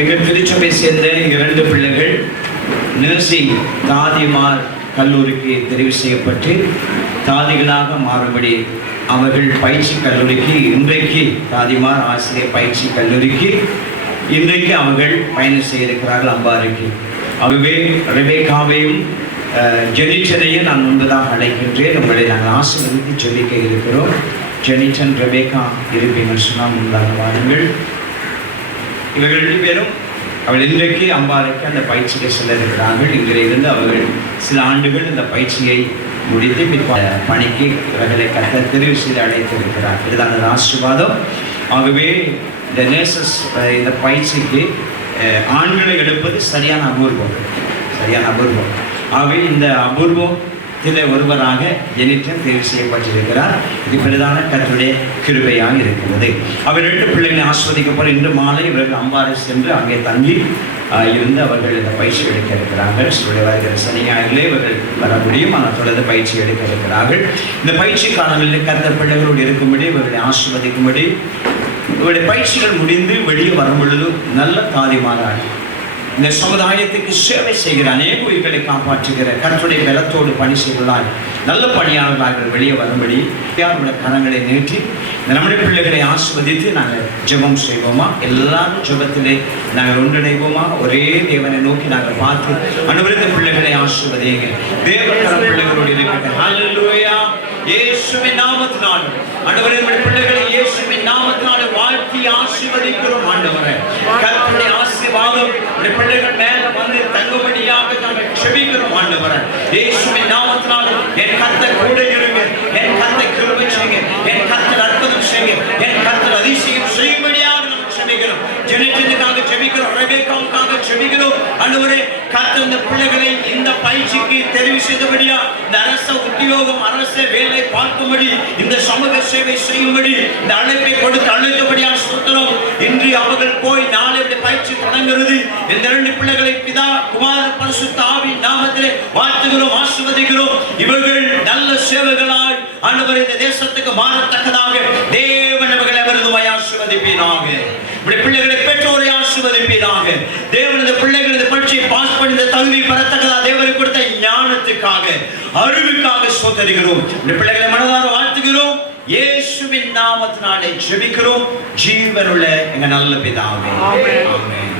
எங்கள் திருச்சபை சேர்ந்த 2 பிள்ளைகள் நர்சிங் தாதிமார் கல்லூரிக்கு தெரிவு செய்யப்பட்டு தாதிகளாக மாறும்படி அவர்கள் பயிற்சி கல்லூரிக்கு இன்றைக்கு தாதிமார் ஆசிரியர் பயிற்சி கல்லூரிக்கு இன்றைக்கு அவர்கள் பயணம் செய்திருக்கிறார்கள் அம்பாறைக்கு. ஆகவே ரெபேக்காவையும் ஜெனிச்சனையும் நான் முன்பதாக அழைக்கின்றேன். உங்களை நாங்கள் ஆசீர்வதித்து ஜெபிக்க இருக்கிறோம். ஜெனிச்சன் ரெபேக்கா இருப்பீங்கன்னு சொன்னால் முன்பாக வாருங்கள். இவர்கள் 2 பேரும் அவள் இன்றைக்கு அம்பாறைக்கு அந்த பயிற்சியை செல்ல இருக்கிறார்கள். இன்றிலிருந்து அவர்கள் சில ஆண்டுகள் இந்த பயிற்சியை முடித்து பணிக்கு இவர்களை கத்த தெரிவு செய்து அழைத்திருக்கிறார். இதுதான் ஒரு ஆசீர்வாதம். ஆகவே இந்த நேசஸ் இந்த பயிற்சிக்கு ஆண்களை எடுப்பது சரியான அபூர்வம். ஆகவே இந்த அபூர்வத்தில் ஒருவராக ஜெனிச்சன் தெரிவு செய்யப்பட்டிருக்கிறார். இது பெரிதான கர்த்தருடைய கிருபையாக இருக்கிறது. அவர் 2 பிள்ளைகளை ஆஸ்வதிக்கப்படும். இன்று மாலை இவர்கள் அம்பாறை சென்று அங்கே தங்கி இருந்து அவர்கள் இந்த பயிற்சி எடுக்க இருக்கிறார்கள். வருகிற சனி ஞாயிறிலே இவர்கள் வர முடியும். ஆனால் தொடர்ந்து பயிற்சி எடுக்க இருக்கிறார்கள். இந்த பயிற்சி காலங்களில் கர்த்தர் பிள்ளைகளோடு இருக்கும்படி இவர்களை ஆஸ்வதிக்கும்படி இவருடைய பயிற்சிகள் முடிந்து வெளியே வரும் பொழுது நல்ல தாதிமாராக இந்த சமுதாயத்துக்கு சேவை செய்கிற அநேக உயிர்களை காப்பாற்றுகிற கர்த்தருடைய பலத்தோடு பணி செய்வதால் நல்ல பணியாளர்களாக வெளியே வரும்படி யாருடைய கரங்களை நீட்டி நம்முடைய பிள்ளைகளை ஆஸ்வதித்து நாங்கள் ஜெபம் செய்வோமா? எல்லாரும் ஜெபத்திலே நாங்கள் ஒன்றிணைவோமா? ஒரே தேவனை நோக்கி நாங்கள் பார்த்து அனுபவித்த பிள்ளைகளை ஆஸ்வதிங்க. தேவன் பிள்ளைகளோடு இருக்கிற ஹல்லேலூயா. இயேசுவின் நாமத்தினால் ஆண்டவரே நம்முடைய பிள்ளைகளை இயேசுவின் நாமத்தினால் வாழ்த்தி ஆசீர்வதிக்கிறோம். ஆண்டவரே கர்த்தருடைய ஆசீர்வாதம் நம்முடைய பிள்ளைகள் மேல வந்து தங்கும்படியாக நாங்கள் ஜெபிக்கிறோம். ஆண்டவரே இயேசுவின் நாமத்தினால் என் கர்த்தர் கூட இருங்க, என் கர்த்தர் கிருபை செய்யுங்க, என் கர்த்தர் அற்புதம் செய்யுங்க, என் கர்த்தர் அதிசயம் செய்யும்படியாக நாங்கள் ஜெபிக்கிறோம். ஜெனிச்சனுக்காக ஜெபிக்கிறோம், ரெபேக்காவுக்காக ஜெபிக்கிறோம். ஆண்டவரே கர்த்தர் இந்த பிள்ளைகளை இந்த பயிற்சிக்கு தெரிவு செய்தபடியா இந்த அரச உத்தியோகம் அரச வேலை பார்க்கும்படி இந்த சமூக சேவை செய்யும்படி இந்த அழைப்பை கொடுத்து அழைத்தபடியா சொல்கிறோம். இன்று அவர்கள் போய் நாளை பயிற்சி தொடங்குகிறது. இந்த 2 பிள்ளைகளை பிதா குமார பரிசுத்த ஆவியின் நாமத்திலே வாழ்த்துகிறோம், ஆசீர்வதிக்கிறோம். இவர்கள் நல்ல சேவைகளால் ஆண்டவர் இந்த தேசத்துக்கு மாறத்தக்கதாக தேவன் அவர்களை அவரதுமாய் ஆசீர்வதிப்பீராக. பிள்ளைகளை பெற்றோரை ஆசீர்வதிப்பீராக. தேவன் இந்த பிள்ளைகள் இந்த பரீட்சையை பாஸ் பண்ணி இந்த தகுதி பெறத்தக்கதா தேவனை கொடுத்த ஞானத்துக்காக அறிவுக்காக ஸ்தோத்திரிக்கிறோம். பிள்ளைகளை மனதார வாழ்த்துகிறோம். இயேசுவின் நாமத்தினாலே ஜெபிக்கிறோம். ஜீவனுள்ள எங்க நல்ல பிதாவே. ஆமென்.